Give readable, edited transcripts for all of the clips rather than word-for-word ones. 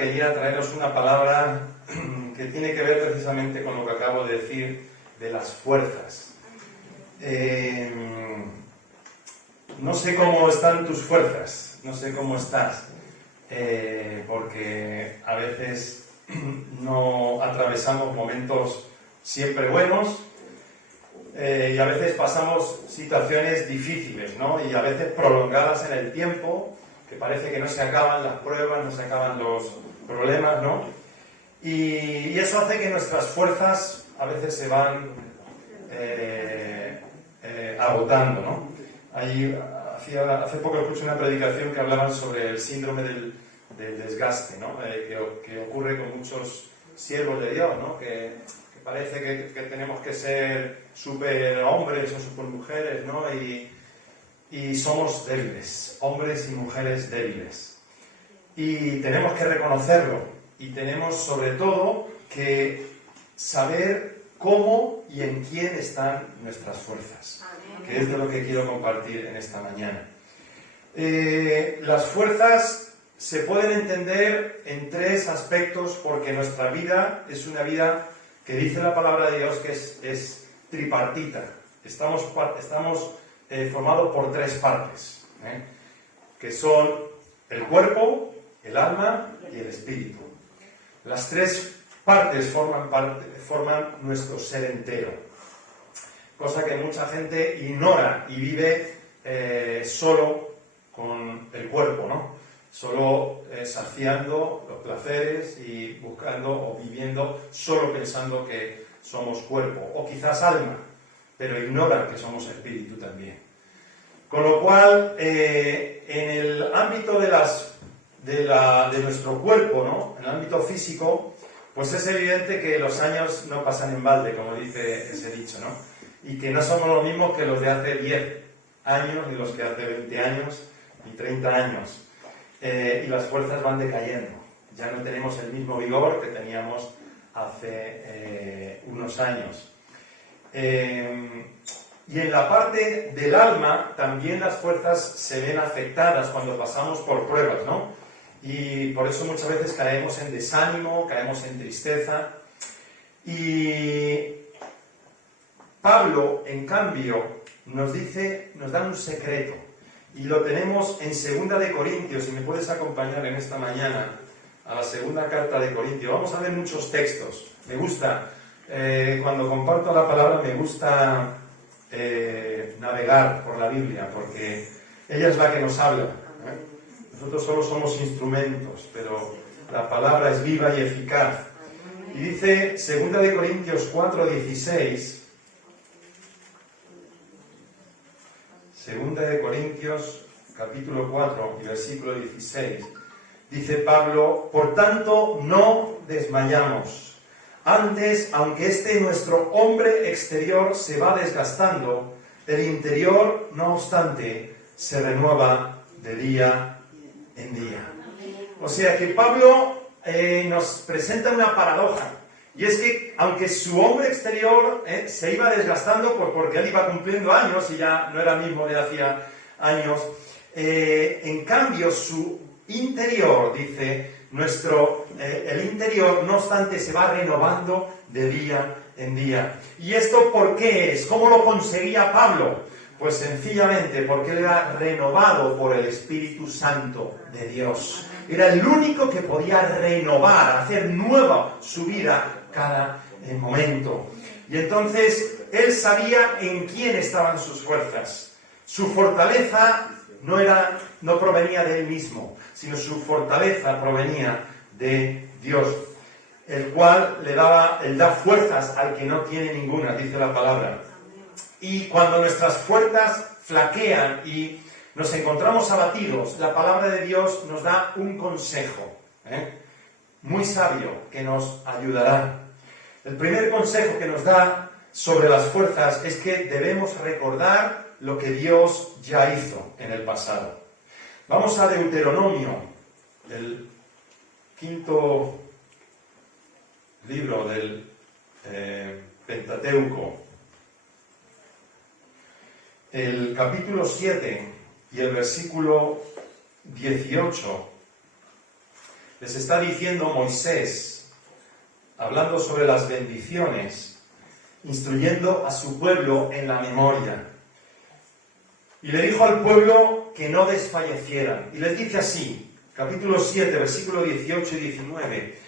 quería traeros una palabra que tiene que ver precisamente con lo que acabo de decir de las fuerzas. No sé cómo están tus fuerzas, no sé cómo estás, porque a veces no atravesamos momentos siempre buenos y a veces pasamos situaciones difíciles, ¿no? Y a veces prolongadas en el tiempo, que parece que no se acaban las pruebas, no se acaban los problemas, ¿no? Y eso hace que nuestras fuerzas a veces se van agotando, ¿no? Hace poco escuché una predicación que hablaban sobre el síndrome del desgaste, ¿no? Que ocurre con muchos siervos de Dios, ¿no? Que parece que tenemos que ser super hombres o super mujeres, ¿no? Y somos débiles, hombres y mujeres débiles. Y tenemos que reconocerlo. Y tenemos sobre todo que saber cómo y en quién están nuestras fuerzas, que es de lo que quiero compartir en esta mañana. Las fuerzas se pueden entender en tres aspectos, porque nuestra vida es una vida que dice la palabra de Dios que es tripartita. Estamos formados por tres partes, que son el cuerpo, el alma y el espíritu. Las tres partes forman nuestro ser entero, cosa que mucha gente ignora y vive solo con el cuerpo, ¿no? Solo saciando los placeres y buscando o viviendo solo pensando que somos cuerpo, o quizás alma, pero ignoran que somos espíritu también. Con lo cual, en el ámbito de nuestro cuerpo, ¿no? En el ámbito físico, pues es evidente que los años no pasan en balde, como dice ese dicho, ¿no? Y que no somos los mismos que los de hace 10 años, ni los que hace 20 años, ni 30 años. Y las fuerzas van decayendo. Ya no tenemos el mismo vigor que teníamos hace unos años. Y en la parte del alma también las fuerzas se ven afectadas cuando pasamos por pruebas, ¿no? Y por eso muchas veces caemos en desánimo, caemos en tristeza. Y Pablo, en cambio, nos da un secreto. Y lo tenemos en 2 de Corintios, si me puedes acompañar en esta mañana a la segunda carta de Corintios. Vamos a ver muchos textos. Me gusta, cuando comparto la palabra, me gusta navegar por la Biblia, porque ella es la que nos habla. Nosotros solo somos instrumentos, pero la palabra es viva y eficaz. Y dice 2 de Corintios 4:16, 2 de Corintios capítulo 4 y versículo 16, dice Pablo: por tanto no desmayamos. Antes, aunque nuestro hombre exterior se va desgastando, el interior, no obstante, se renueva de día en día. O sea que Pablo nos presenta una paradoja, y es que aunque su hombre exterior se iba desgastando porque él iba cumpliendo años y ya no era el mismo de hacía años, en cambio su interior, dice, el interior, no obstante, se va renovando de día en día. ¿Y esto por qué es? ¿Cómo lo conseguía Pablo? Pues sencillamente porque él era renovado por el Espíritu Santo de Dios. Era el único que podía renovar, hacer nueva su vida cada momento. Y entonces él sabía en quién estaban sus fuerzas. Su fortaleza no provenía de él mismo, sino su fortaleza provenía de Dios, el cual él da fuerzas al que no tiene ninguna, dice la palabra. Y cuando nuestras fuerzas flaquean y nos encontramos abatidos, la palabra de Dios nos da un consejo, muy sabio, que nos ayudará. El primer consejo que nos da sobre las fuerzas es que debemos recordar lo que Dios ya hizo en el pasado. Vamos a Deuteronomio, el 5º libro del Pentateuco, el capítulo 7 y el versículo 18. Les está diciendo Moisés, hablando sobre las bendiciones, instruyendo a su pueblo en la memoria. Y le dijo al pueblo que no desfallecieran. Y les dice así, capítulo 7, versículo 18 y 19.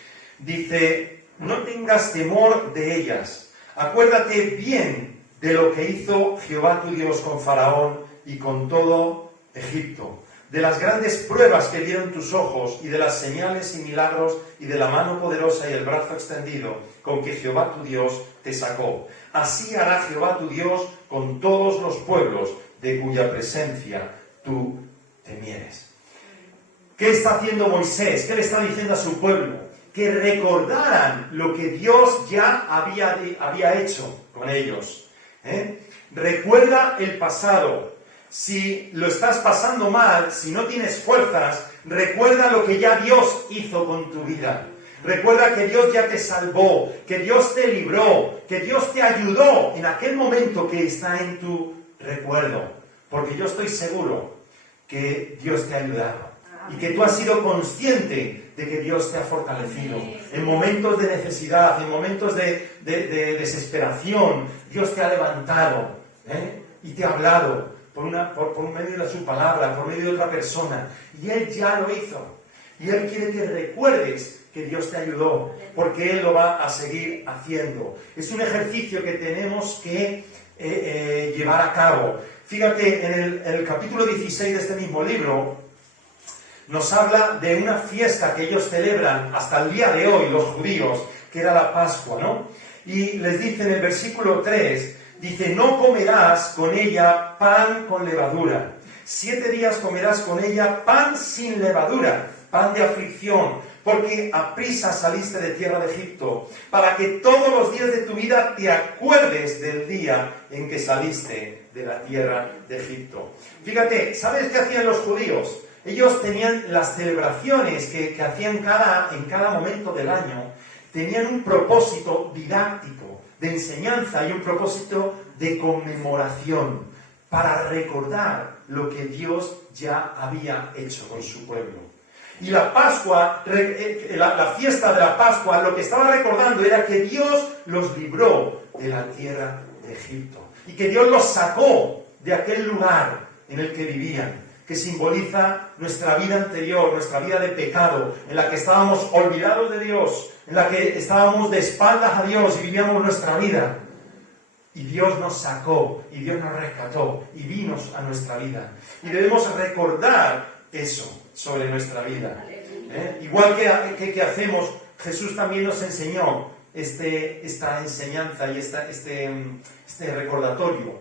Dice, no tengas temor de ellas. Acuérdate bien de lo que hizo Jehová tu Dios con Faraón y con todo Egipto, de las grandes pruebas que vieron tus ojos y de las señales y milagros y de la mano poderosa y el brazo extendido con que Jehová tu Dios te sacó. Así hará Jehová tu Dios con todos los pueblos de cuya presencia tú temieres. ¿Qué está haciendo Moisés? ¿Qué le está diciendo a su pueblo? Que recordaran lo que Dios ya había hecho con ellos. Recuerda el pasado. Si lo estás pasando mal, si no tienes fuerzas, recuerda lo que ya Dios hizo con tu vida. Recuerda que Dios ya te salvó, que Dios te libró, que Dios te ayudó en aquel momento que está en tu recuerdo. Porque yo estoy seguro que Dios te ha ayudado y que tú has sido consciente de que Dios te ha fortalecido. En momentos de necesidad, en momentos de desesperación, Dios te ha levantado y te ha hablado por medio de su palabra, por medio de otra persona. Y Él ya lo hizo. Y Él quiere que recuerdes que Dios te ayudó, porque Él lo va a seguir haciendo. Es un ejercicio que tenemos que llevar a cabo. Fíjate, en el capítulo 16 de este mismo libro, nos habla de una fiesta que ellos celebran hasta el día de hoy, los judíos, que era la Pascua, ¿no? Y les dice en el versículo 3, dice, no comerás con ella pan con levadura. 7 días comerás con ella pan sin levadura, pan de aflicción, porque aprisa saliste de tierra de Egipto, para que todos los días de tu vida te acuerdes del día en que saliste de la tierra de Egipto. Fíjate, ¿sabes qué hacían los judíos? Ellos tenían las celebraciones que hacían en cada momento del año, tenían un propósito didáctico, de enseñanza y un propósito de conmemoración, para recordar lo que Dios ya había hecho con su pueblo. Y la Pascua, la fiesta de la Pascua, lo que estaba recordando era que Dios los libró de la tierra de Egipto. Y que Dios los sacó de aquel lugar en el que vivían, que simboliza nuestra vida anterior, nuestra vida de pecado, en la que estábamos olvidados de Dios, en la que estábamos de espaldas a Dios y vivíamos nuestra vida. Y Dios nos sacó, y Dios nos rescató, y vino a nuestra vida. Y debemos recordar eso sobre nuestra vida. Igual que hacemos, Jesús también nos enseñó esta enseñanza y este recordatorio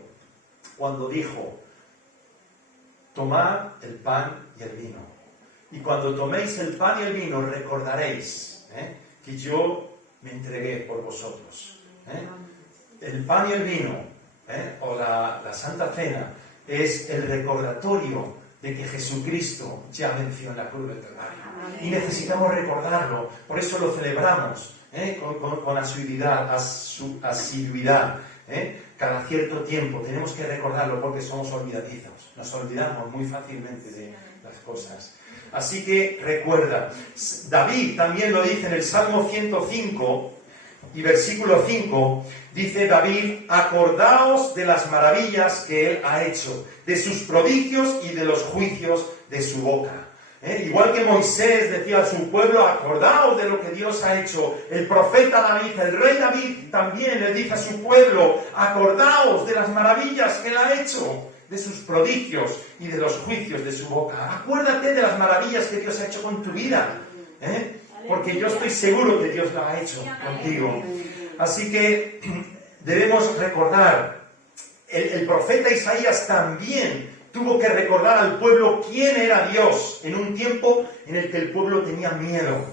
cuando dijo, tomad el pan y el vino. Y cuando toméis el pan y el vino recordaréis que yo me entregué por vosotros. El pan y el vino, o la Santa Cena, es el recordatorio de que Jesucristo ya venció en la cruz del Calvario. Y necesitamos recordarlo, por eso lo celebramos con asiduidad, cada cierto tiempo. Tenemos que recordarlo porque somos olvidadizos, nos olvidamos muy fácilmente de las cosas. Así que recuerda. David también lo dice en el Salmo 105 y versículo 5, dice David, acordaos de las maravillas que Él ha hecho, de sus prodigios y de los juicios de su boca. Igual que Moisés decía a su pueblo, acordaos de lo que Dios ha hecho. El profeta David, el rey David también le dice a su pueblo, acordaos de las maravillas que Él ha hecho, de sus prodigios y de los juicios de su boca. Acuérdate de las maravillas que Dios ha hecho con tu vida, porque yo estoy seguro que Dios lo ha hecho contigo. Así que debemos recordar, el profeta Isaías también tuvo que recordar al pueblo quién era Dios en un tiempo en el que el pueblo tenía miedo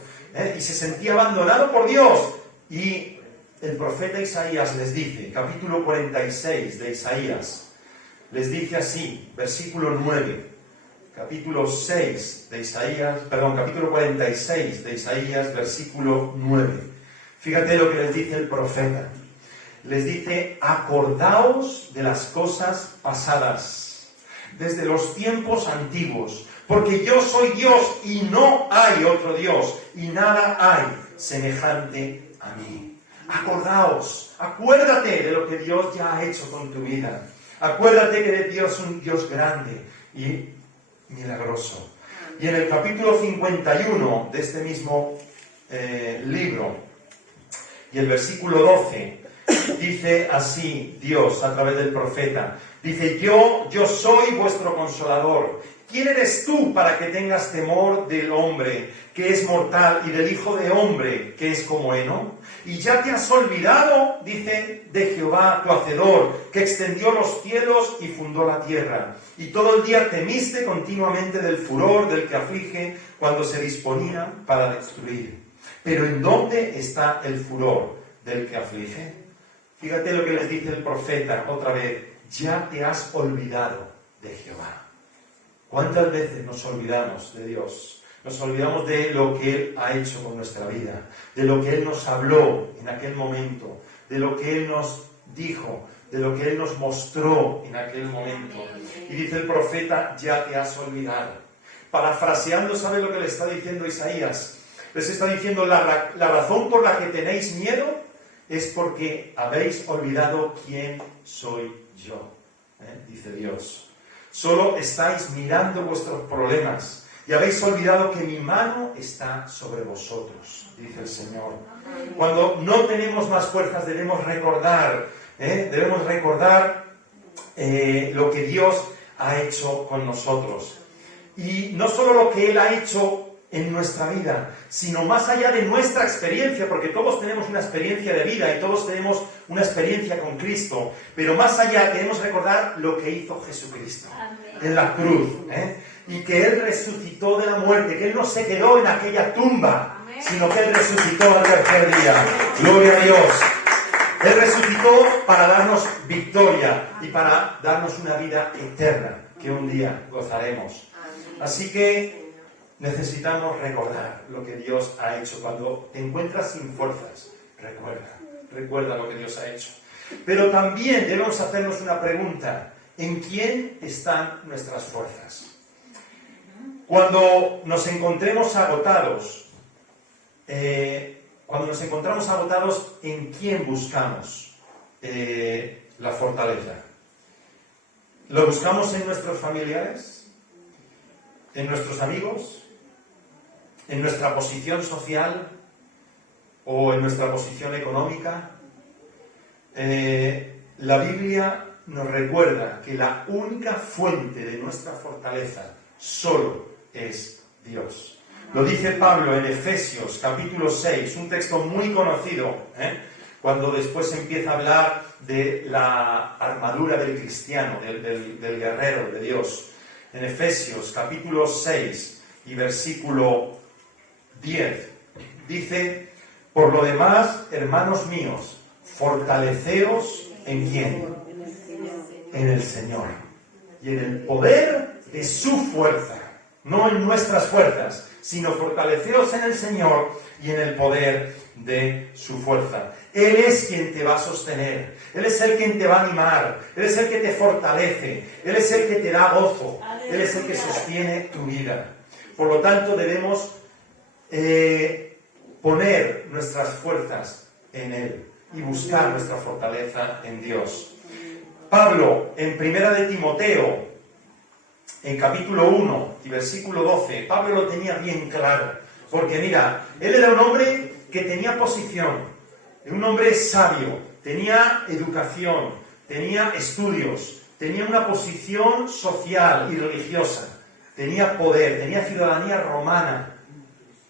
y se sentía abandonado por Dios. Y el profeta Isaías les dice, capítulo 46 de Isaías, les dice así, versículo 9, capítulo 46 de Isaías, versículo 9. Fíjate lo que les dice el profeta. Les dice, acordaos de las cosas pasadas, desde los tiempos antiguos, porque yo soy Dios y no hay otro Dios, y nada hay semejante a mí. Acordaos, acuérdate de lo que Dios ya ha hecho con tu vida. Acuérdate que Dios es un Dios grande y milagroso. Y en el capítulo 51 de este mismo libro, y el versículo 12, dice así Dios a través del profeta, dice, yo soy vuestro consolador. ¿Quién eres tú para que tengas temor del hombre que es mortal y del hijo de hombre que es como heno? Y ya te has olvidado, dice, de Jehová tu hacedor, que extendió los cielos y fundó la tierra. Y todo el día temiste continuamente del furor del que aflige cuando se disponía para destruir. Pero ¿en dónde está el furor del que aflige? Fíjate lo que les dice el profeta otra vez, ya te has olvidado de Jehová. ¿Cuántas veces nos olvidamos de Dios? Nos olvidamos de lo que Él ha hecho con nuestra vida, de lo que Él nos habló en aquel momento, de lo que Él nos dijo, de lo que Él nos mostró en aquel momento. Y dice el profeta, ya te has olvidado. Parafraseando, ¿sabe lo que le está diciendo Isaías? Les está diciendo, la razón por la que tenéis miedo es porque habéis olvidado quién soy yo, dice Dios. Solo estáis mirando vuestros problemas y habéis olvidado que mi mano está sobre vosotros, dice el Señor. Cuando no tenemos más fuerzas debemos recordar lo que Dios ha hecho con nosotros. Y no solo lo que Él ha hecho en nuestra vida, sino más allá de nuestra experiencia, porque todos tenemos una experiencia de vida y todos tenemos una experiencia con Cristo, pero más allá queremos recordar lo que hizo Jesucristo en la cruz, y que Él resucitó de la muerte, que Él no se quedó en aquella tumba, sino que Él resucitó al tercer día. Gloria a Dios. Él resucitó para darnos victoria y para darnos una vida eterna que un día gozaremos. Así que necesitamos recordar lo que Dios ha hecho. Cuando te encuentras sin fuerzas, recuerda lo que Dios ha hecho. Pero también debemos hacernos una pregunta: ¿en quién están nuestras fuerzas? Cuando nos encontremos agotados, ¿en quién buscamos la fortaleza? ¿Lo buscamos en nuestros familiares? ¿En nuestros amigos? ¿En nuestra posición social? ¿O en nuestra posición económica? La Biblia nos recuerda que la única fuente de nuestra fortaleza solo es Dios. Lo dice Pablo en Efesios capítulo 6, un texto muy conocido, cuando después empieza a hablar de la armadura del cristiano, del guerrero de Dios. En Efesios capítulo 6 y versículo 10 dice: por lo demás, hermanos míos, fortaleceos ¿en quién? En el Señor y en el poder de su fuerza, no en nuestras fuerzas, sino fortaleceos en el Señor y en el poder de su fuerza. Él es quien te va a sostener, Él es el quien te va a animar, Él es el que te fortalece, Él es el que te da gozo, Él es el que sostiene tu vida. Por lo tanto, debemos poner nuestras fuerzas en Él y buscar nuestra fortaleza en Dios. Pablo, en Primera de Timoteo, en capítulo 1 y versículo 12, Pablo lo tenía bien claro, porque mira, él era un hombre que tenía posición, un hombre sabio, tenía educación, tenía estudios, tenía una posición social y religiosa, tenía poder, tenía ciudadanía romana,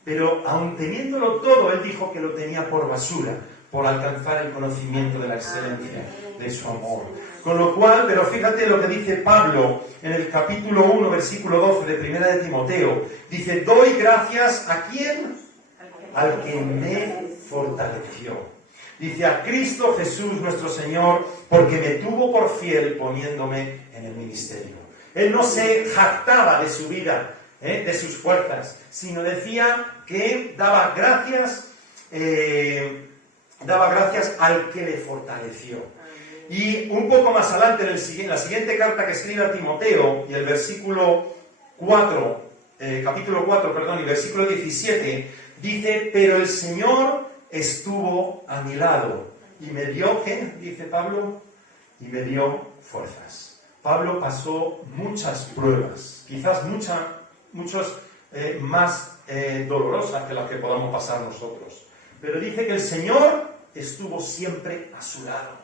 pero aun teniéndolo todo, él dijo que lo tenía por basura, por alcanzar el conocimiento de la excelencia de su amor. Con lo cual, pero fíjate lo que dice Pablo en el capítulo 1, versículo 12 de Primera de Timoteo. Dice: doy gracias ¿a quién? Al que me fortaleció. Dice: a Cristo Jesús nuestro Señor, porque me tuvo por fiel poniéndome en el ministerio. Él no se jactaba de su vida, de sus fuerzas, sino decía que daba gracias al que le fortaleció. Y un poco más adelante, en la siguiente carta que escribe a Timoteo, y el versículo 4 capítulo 4, perdón, y versículo 17, dice, pero el Señor estuvo a mi lado y me dio, ¿qué? Dice Pablo, y me dio fuerzas. Pablo pasó muchas pruebas, quizás muchas más dolorosas que las que podamos pasar nosotros. Pero dice que el Señor estuvo siempre a su lado.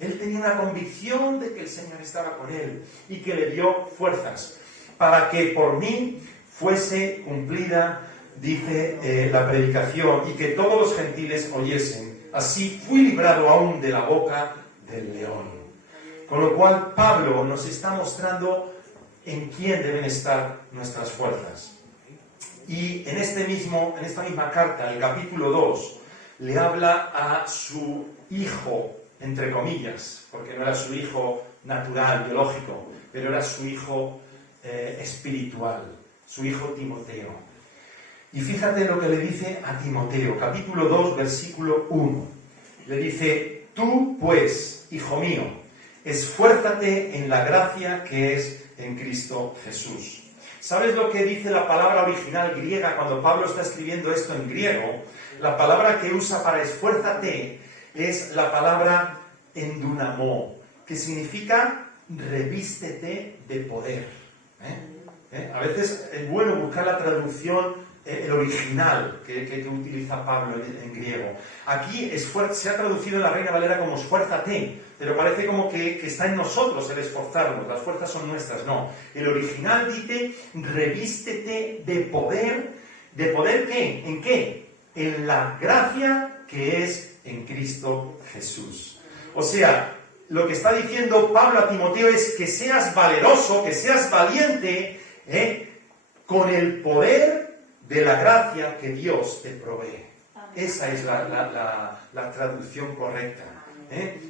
Él tenía una convicción de que el Señor estaba con él y que le dio fuerzas para que por mí fuese cumplida, dice, la predicación y que todos los gentiles oyesen. Así fui librado aún de la boca del león. Con lo cual Pablo nos está mostrando en quién deben estar nuestras fuerzas. Y en esta misma carta, en el capítulo 2, le habla a su hijo, entre comillas, porque no era su hijo natural, biológico, pero era su hijo espiritual, su hijo Timoteo. Y fíjate lo que le dice a Timoteo, capítulo 2, versículo 1. Le dice, tú pues, hijo mío, esfuérzate en la gracia que es en Cristo Jesús. ¿Sabes lo que dice la palabra original griega cuando Pablo está escribiendo esto en griego? La palabra que usa para esfuérzate es la palabra endunamó, que significa revístete de poder. A veces es bueno buscar la traducción, el original que utiliza Pablo en griego. Aquí se ha traducido en la Reina Valera como esfuérzate, pero parece como que está en nosotros el esforzarnos, las fuerzas son nuestras. No, el original dice revístete de poder. ¿De poder qué? ¿En qué? En la gracia que es en Cristo Jesús. O sea, lo que está diciendo Pablo a Timoteo es que seas valeroso, que seas valiente, con el poder de la gracia que Dios te provee. Esa es la traducción correcta.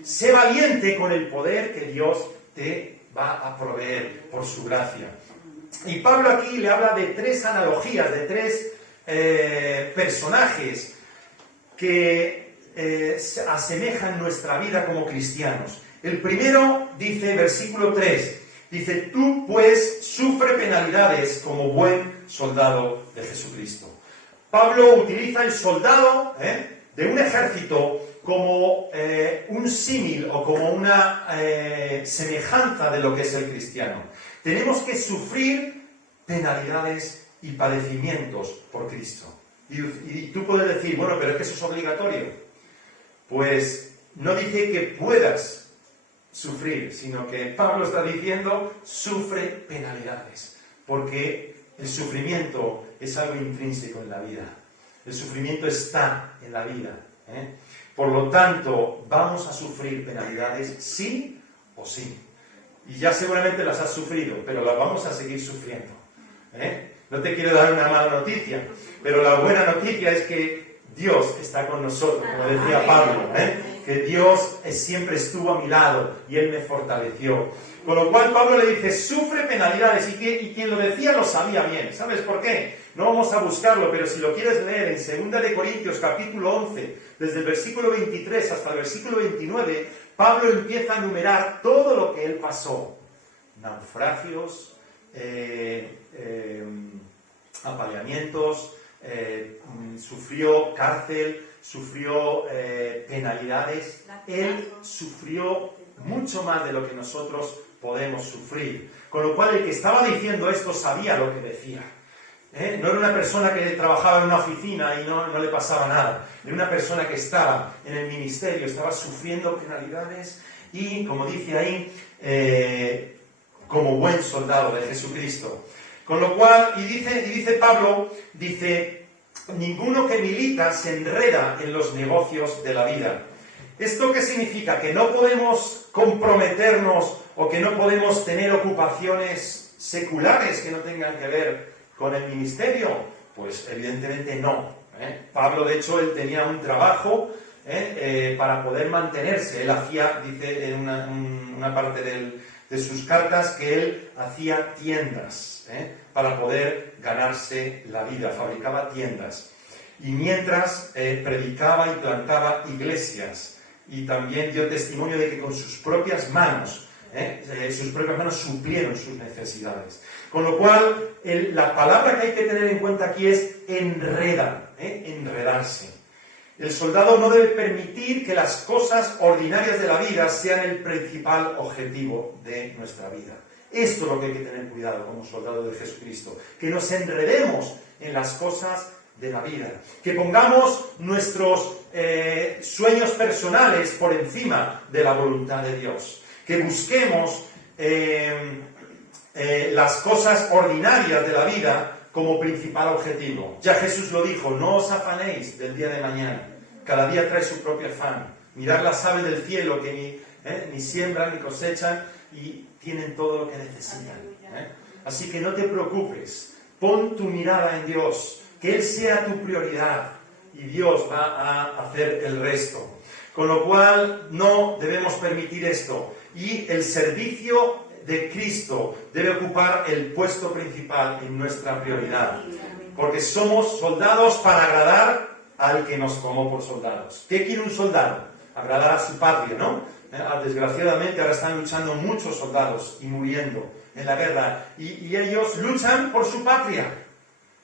Sé valiente con el poder que Dios te va a proveer por su gracia. Y Pablo aquí le habla de tres analogías, de tres personajes que asemejan nuestra vida como cristianos. El primero dice, versículo 3, dice, tú pues sufre penalidades como buen soldado de Jesucristo. Pablo utiliza el soldado de un ejército como un símil o como una semejanza de lo que es el cristiano. Tenemos que sufrir penalidades y padecimientos por Cristo. Y tú puedes decir, bueno, pero es que eso es obligatorio. Pues no dice que puedas sufrir, sino que Pablo está diciendo, sufre penalidades, porque el sufrimiento es algo intrínseco en la vida. El sufrimiento está en la vida. Por lo tanto, vamos a sufrir penalidades sí o sí. Y ya seguramente las has sufrido, pero las vamos a seguir sufriendo. No te quiero dar una mala noticia, pero la buena noticia es que Dios está con nosotros, como decía Pablo, que Dios siempre estuvo a mi lado y Él me fortaleció. Con lo cual Pablo le dice, sufre penalidades, y quien lo decía lo sabía bien. ¿Sabes por qué? No vamos a buscarlo, pero si lo quieres leer en 2 de Corintios capítulo 11, desde el versículo 23 hasta el versículo 29, Pablo empieza a enumerar todo lo que él pasó. Naufragios, apaleamientos, sufrió cárcel, sufrió penalidades. Él sufrió mucho más de lo que nosotros podemos sufrir. Con lo cual el que estaba diciendo esto sabía lo que decía. No era una persona que trabajaba en una oficina y no le pasaba nada. Era una persona que estaba en el ministerio, estaba sufriendo penalidades y, como dice ahí, como buen soldado de Jesucristo. Con lo cual, y dice Pablo, dice, ninguno que milita se enreda en los negocios de la vida. ¿Esto qué significa? ¿Que no podemos comprometernos o que no podemos tener ocupaciones seculares que no tengan que ver con el ministerio? Pues evidentemente no. Pablo, de hecho, él tenía un trabajo para poder mantenerse. Él hacía, dice en una parte de sus cartas, que él hacía tiendas para poder ganarse la vida, fabricaba tiendas. Y mientras predicaba y plantaba iglesias, y también dio testimonio de que con sus propias manos Sus propias manos suplieron sus necesidades. Con lo cual, la palabra que hay que tener en cuenta aquí es enreda, enredarse. El soldado no debe permitir que las cosas ordinarias de la vida sean el principal objetivo de nuestra vida. Esto es lo que hay que tener cuidado como soldado de Jesucristo, que nos enredemos en las cosas de la vida, que pongamos nuestros sueños personales por encima de la voluntad de Dios, que busquemos las cosas ordinarias de la vida como principal objetivo. Ya Jesús lo dijo: no os afanéis del día de mañana, cada día trae su propio afán. Mirad las aves del cielo que ni siembran ni cosechan y tienen todo lo que necesitan. Así que no te preocupes, pon tu mirada en Dios, que Él sea tu prioridad y Dios va a hacer el resto. Con lo cual no debemos permitir esto, y el servicio de Cristo debe ocupar el puesto principal en nuestra prioridad, porque somos soldados para agradar al que nos tomó por soldados. ¿Qué quiere un soldado? Agradar a su patria, ¿no? Desgraciadamente ahora están luchando muchos soldados y muriendo en la guerra, y ellos luchan por su patria.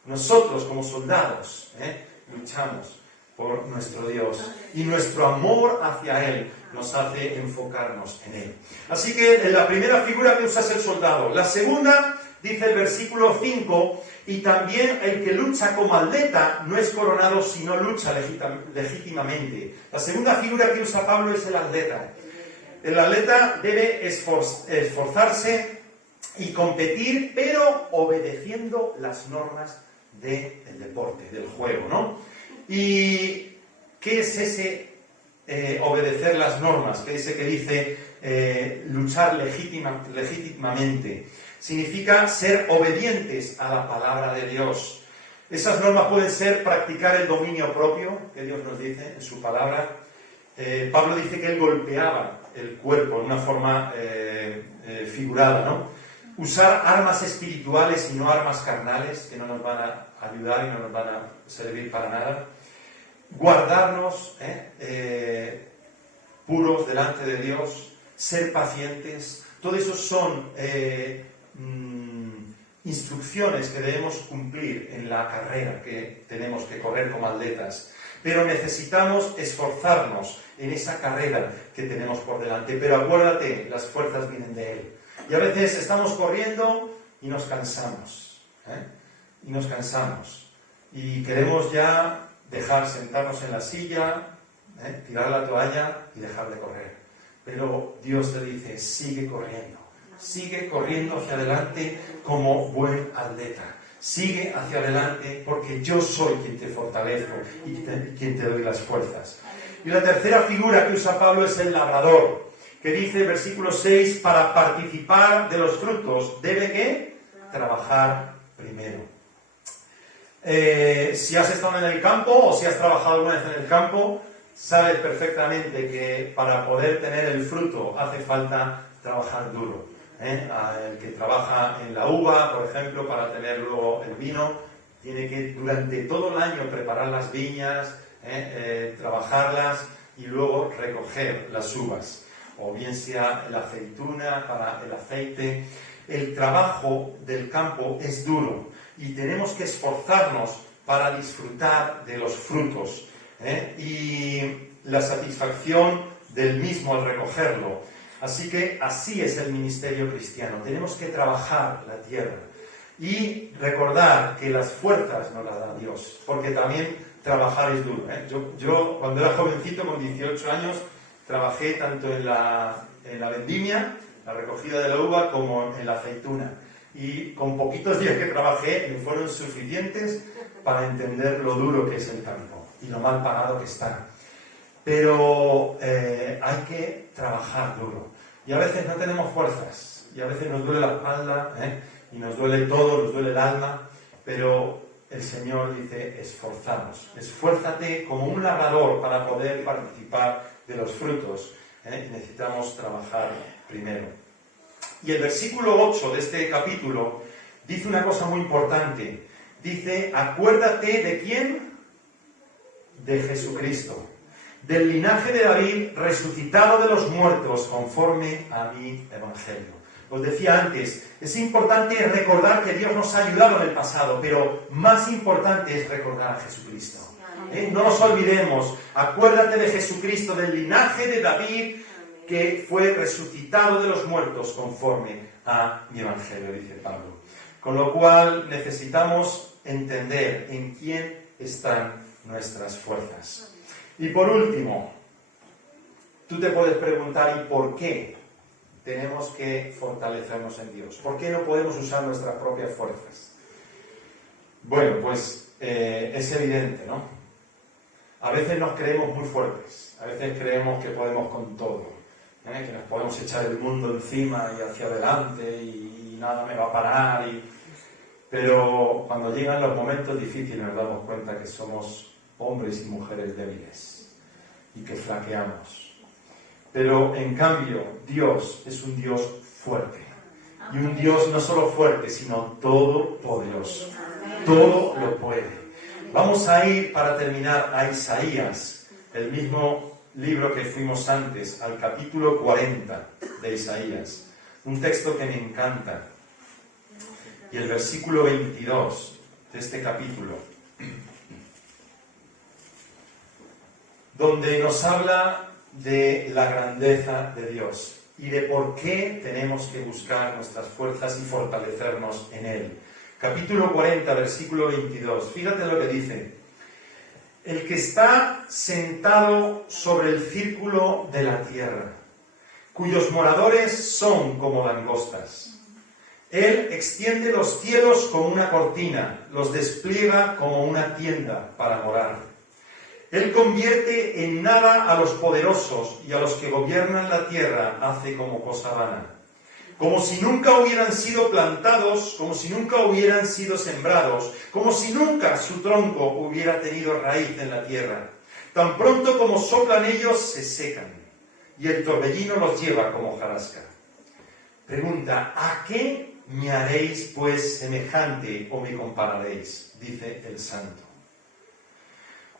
Nosotros como soldados luchamos por nuestro Dios, y nuestro amor hacia Él nos hace enfocarnos en Él. Así que la primera figura que usa es el soldado. La segunda, dice el versículo 5, y también el que lucha como atleta no es coronado si no lucha legítimamente. La segunda figura que usa Pablo es el atleta. El atleta debe esforzarse y competir, pero obedeciendo las normas del deporte, del juego, ¿no? ¿Y qué es ese obedecer las normas? ¿Qué es ese que dice luchar legítimamente? Significa ser obedientes a la palabra de Dios. Esas normas pueden ser practicar el dominio propio, que Dios nos dice en su palabra. Pablo dice que él golpeaba el cuerpo de una forma figurada, ¿no? Usar armas espirituales y no armas carnales, que no nos van a ayudar y no nos van a servir para nada. Guardarnos puros delante de Dios, ser pacientes. Todo eso son instrucciones que debemos cumplir en la carrera que tenemos que correr como atletas. Pero necesitamos esforzarnos en esa carrera que tenemos por delante. Pero acuérdate, las fuerzas vienen de Él. Y a veces estamos corriendo y nos cansamos. Y nos cansamos. Y queremos ya sentarnos en la silla, tirar la toalla y dejar de correr. Pero Dios te dice: sigue corriendo hacia adelante como buen atleta. Sigue hacia adelante, porque yo soy quien te fortalezco y quien te doy las fuerzas. Y la tercera figura que usa Pablo es el labrador, que dice, versículo 6, para participar de los frutos debe ¿qué? Trabajar primero. Si has estado en el campo o si has trabajado alguna vez en el campo, sabes perfectamente que para poder tener el fruto hace falta trabajar duro. El que trabaja en la uva, por ejemplo, para tener luego el vino, tiene que durante todo el año preparar las viñas, trabajarlas y luego recoger las uvas. O bien sea la aceituna para el aceite. El trabajo del campo es duro y tenemos que esforzarnos para disfrutar de los frutos y la satisfacción del mismo al recogerlo. Así que así es el ministerio cristiano. Tenemos que trabajar la tierra y recordar que las fuerzas nos las da Dios, porque también trabajar es duro. Yo cuando era jovencito, con 18 años, trabajé tanto en la vendimia, la recogida de la uva, como en la aceituna. Y con poquitos días que trabajé me fueron suficientes para entender lo duro que es el campo y lo mal pagado que está. Pero hay que trabajar duro. Y a veces no tenemos fuerzas, y a veces nos duele la espalda, y nos duele todo, nos duele el alma, pero el Señor dice: esfuérzate como un labrador para poder participar de los frutos. Necesitamos trabajar primero. Y el versículo 8 de este capítulo dice una cosa muy importante. Dice: acuérdate de ¿quién? De Jesucristo. del linaje de David, resucitado de los muertos, conforme a mi evangelio. Os decía antes, es importante recordar que Dios nos ha ayudado en el pasado, pero más importante es recordar a Jesucristo. No nos olvidemos, acuérdate de Jesucristo, del linaje de David, que fue resucitado de los muertos, conforme a mi evangelio, dice Pablo. Con lo cual necesitamos entender en quién están nuestras fuerzas. Y por último, tú te puedes preguntar, ¿y por qué tenemos que fortalecernos en Dios? ¿Por qué no podemos usar nuestras propias fuerzas? Bueno, pues es evidente, ¿no? A veces nos creemos muy fuertes, a veces creemos que podemos con todo, que nos podemos echar el mundo encima y hacia adelante y nada me va a parar. Pero cuando llegan los momentos difíciles nos damos cuenta que somos hombres y mujeres débiles y que flaqueamos. Pero en cambio, Dios es un Dios fuerte. Y un Dios no solo fuerte, sino todopoderoso. Todo lo puede. Vamos a ir, para terminar, a Isaías, el mismo libro que fuimos antes, al capítulo 40 de Isaías. Un texto que me encanta. Y el versículo 22 de este capítulo, donde nos habla de la grandeza de Dios y de por qué tenemos que buscar nuestras fuerzas y fortalecernos en Él. Capítulo 40, versículo 22. Fíjate lo que dice. El que está sentado sobre el círculo de la tierra, cuyos moradores son como langostas. Él extiende los cielos como una cortina, los despliega como una tienda para morar. Él convierte en nada a los poderosos y a los que gobiernan la tierra hace como cosa vana. Como si nunca hubieran sido plantados, como si nunca hubieran sido sembrados, como si nunca su tronco hubiera tenido raíz en la tierra. Tan pronto como soplan ellos, se secan, y el torbellino los lleva como hojarasca. Pregunta, ¿a qué me haréis pues semejante o me compararéis? Dice el Santo.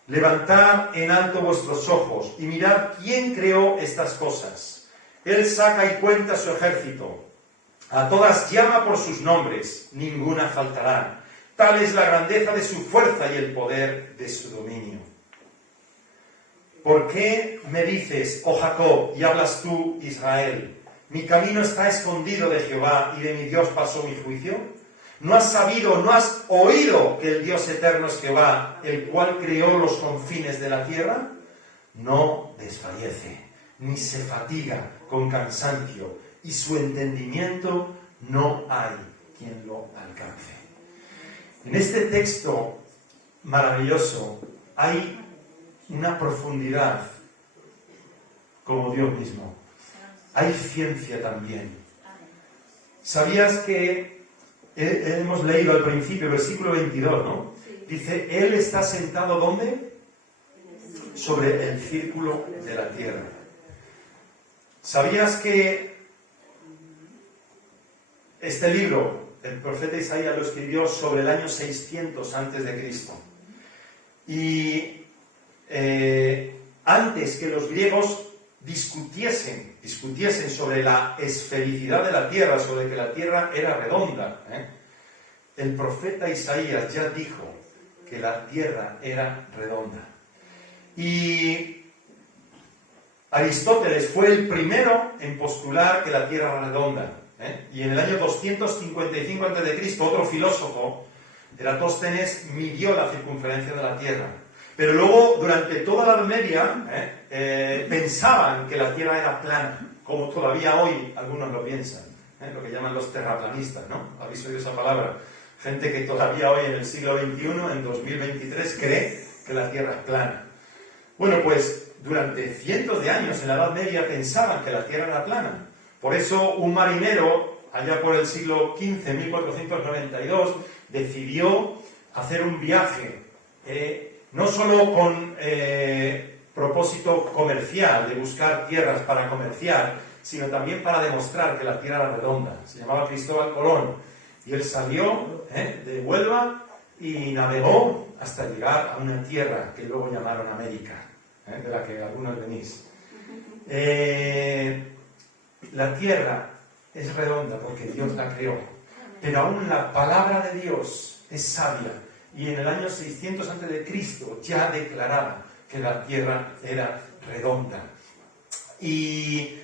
Levantad en alto vuestros ojos y mirad quién creó estas cosas. Él saca y cuenta su ejército. A todas llama por sus nombres, ninguna faltará. Tal es la grandeza de su fuerza y el poder de su dominio. ¿Por qué me dices, oh Jacob, y hablas tú, Israel? Mi camino está escondido de Jehová y de mi Dios pasó mi juicio. ¿No has sabido, no has oído que el Dios eterno es Jehová, el cual creó los confines de la tierra? No desfallece, ni se fatiga con cansancio, y su entendimiento no hay quien lo alcance. En este texto maravilloso hay una profundidad como Dios mismo. Hay ciencia también. ¿Sabías que hemos leído al principio, versículo 22, ¿no? Dice, Él está sentado ¿dónde? Sobre el círculo de la tierra. ¿Sabías que este libro, el profeta Isaías lo escribió sobre el año 600 antes de Cristo? Y antes que los griegos discutiesen sobre la esfericidad de la tierra, sobre que la tierra era redonda, el profeta Isaías ya dijo que la tierra era redonda. Y Aristóteles fue el primero en postular que la tierra era redonda. Y en el año 255 a.C., otro filósofo, Eratóstenes, midió la circunferencia de la tierra. Pero luego, durante toda la Edad Media, pensaban que la tierra era plana, como todavía hoy algunos lo piensan, lo que llaman los terraplanistas, ¿no? ¿Habéis oído esa palabra? Gente que todavía hoy, en el siglo XXI, en 2023, cree que la tierra es plana. Bueno, pues durante cientos de años en la Edad Media pensaban que la tierra era plana. Por eso un marinero, allá por el siglo XV, 1492, decidió hacer un viaje, no solo con propósito comercial, de buscar tierras para comerciar, sino también para demostrar que la tierra era redonda. Se llamaba Cristóbal Colón. Y él salió de Huelva y navegó hasta llegar a una tierra que luego llamaron América. de la que algunos venís. La tierra es redonda porque Dios la creó, pero aún la palabra de Dios es sabia, y en el año 600 a.C. ya declaraba que la tierra era redonda. Y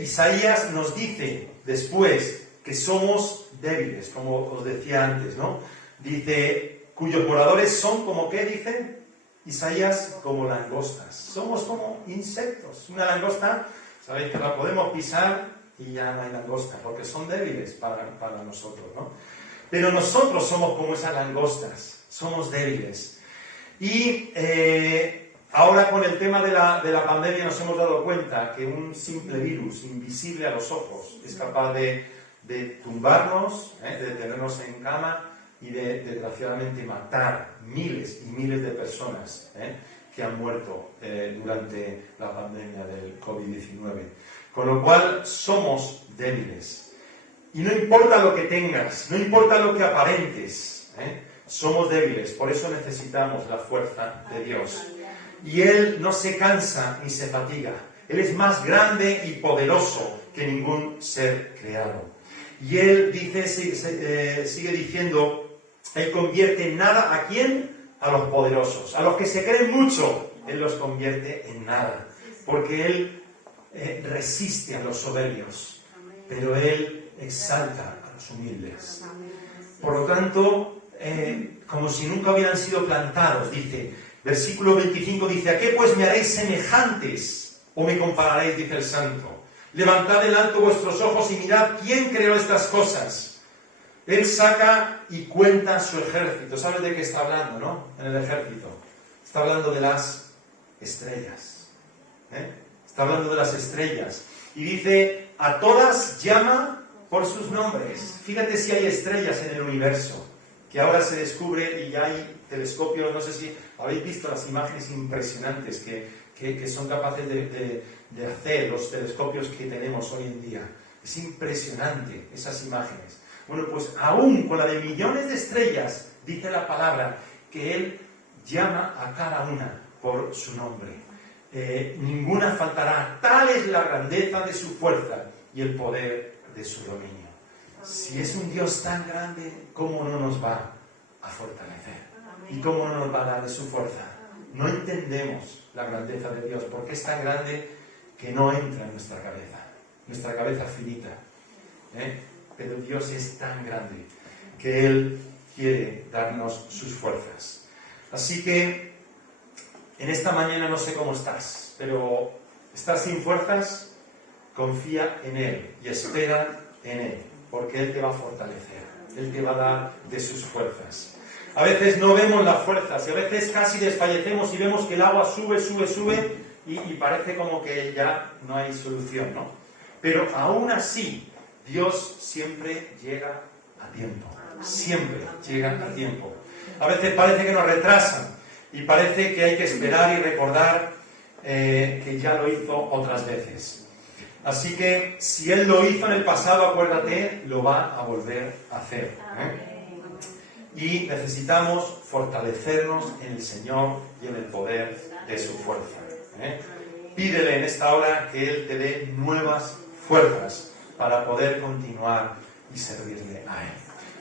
Isaías nos dice después que somos débiles, como os decía antes, ¿no? Dice, cuyos moradores son como, ¿qué dice Isaías? Como langostas. Somos como insectos. Una langosta, sabéis que la podemos pisar y ya no hay langosta, porque son débiles para nosotros, ¿no? Pero nosotros somos como esas langostas, somos débiles. Y ahora con el tema de la pandemia nos hemos dado cuenta que un simple virus, invisible a los ojos, es capaz de tumbarnos, de tenernos en cama y de, desgraciadamente, matar miles y miles de personas que han muerto durante la pandemia del COVID-19. Con lo cual, somos débiles. Y no importa lo que tengas, no importa lo que aparentes, somos débiles. Por eso necesitamos la fuerza de Dios. Y Él no se cansa ni se fatiga. Él es más grande y poderoso que ningún ser creado. Y Él dice, sigue diciendo, Él convierte en nada, ¿a quién? A los poderosos. A los que se creen mucho, Él los convierte en nada. Porque Él resiste a los soberbios, pero Él exalta a los humildes. Por lo tanto, como si nunca hubieran sido plantados, dice, versículo 25 dice, ¿a qué pues me haréis semejantes o me compararéis? Dice el Santo. Levantad en alto vuestros ojos y mirad quién creó estas cosas. Él saca y cuenta su ejército. ¿Sabes de qué está hablando, no? En el ejército. Está hablando de las estrellas. Está hablando de las estrellas. Y dice, a todas llama por sus nombres. Fíjate si hay estrellas en el universo, que ahora se descubre y ya hay telescopios, no sé si habéis visto las imágenes impresionantes que son capaces de hacer los telescopios que tenemos hoy en día. Es impresionante esas imágenes. Bueno, pues aún con la de millones de estrellas, dice la palabra, que Él llama a cada una por su nombre. Ninguna faltará. Tal es la grandeza de su fuerza y el poder de su dominio. Si es un Dios tan grande, ¿cómo no nos va a fortalecer? ¿Y cómo no nos va a dar de su fuerza? No entendemos la grandeza de Dios, porque es tan grande que no entra en nuestra cabeza finita. Pero Dios es tan grande que Él quiere darnos sus fuerzas. Así que en esta mañana no sé cómo estás, pero ¿estás sin fuerzas? Confía en Él y espera en Él, porque Él te va a fortalecer, Él te va a dar de sus fuerzas. A veces no vemos las fuerzas y a veces casi desfallecemos y vemos que el agua sube y parece como que ya no hay solución, ¿no? Pero aún así, Dios siempre llega a tiempo, siempre llega a tiempo. A veces parece que nos retrasan y parece que hay que esperar y recordar que ya lo hizo otras veces. Así que si Él lo hizo en el pasado, acuérdate, lo va a volver a hacer. Y necesitamos fortalecernos en el Señor y en el poder de su fuerza. Pídele en esta hora que Él te dé nuevas fuerzas para poder continuar y servirle a Él.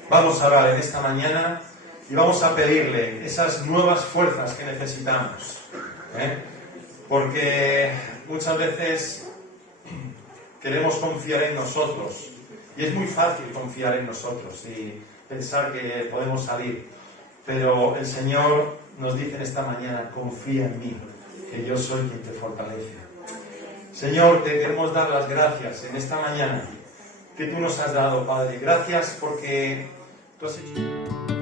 Vamos a orar en esta mañana y vamos a pedirle esas nuevas fuerzas que necesitamos. Porque muchas veces queremos confiar en nosotros y es muy fácil confiar en nosotros y pensar que podemos salir, pero el Señor nos dice en esta mañana, confía en mí, que yo soy quien te fortalece. Señor, te queremos dar las gracias en esta mañana que tú nos has dado, Padre. Gracias porque tú has hecho...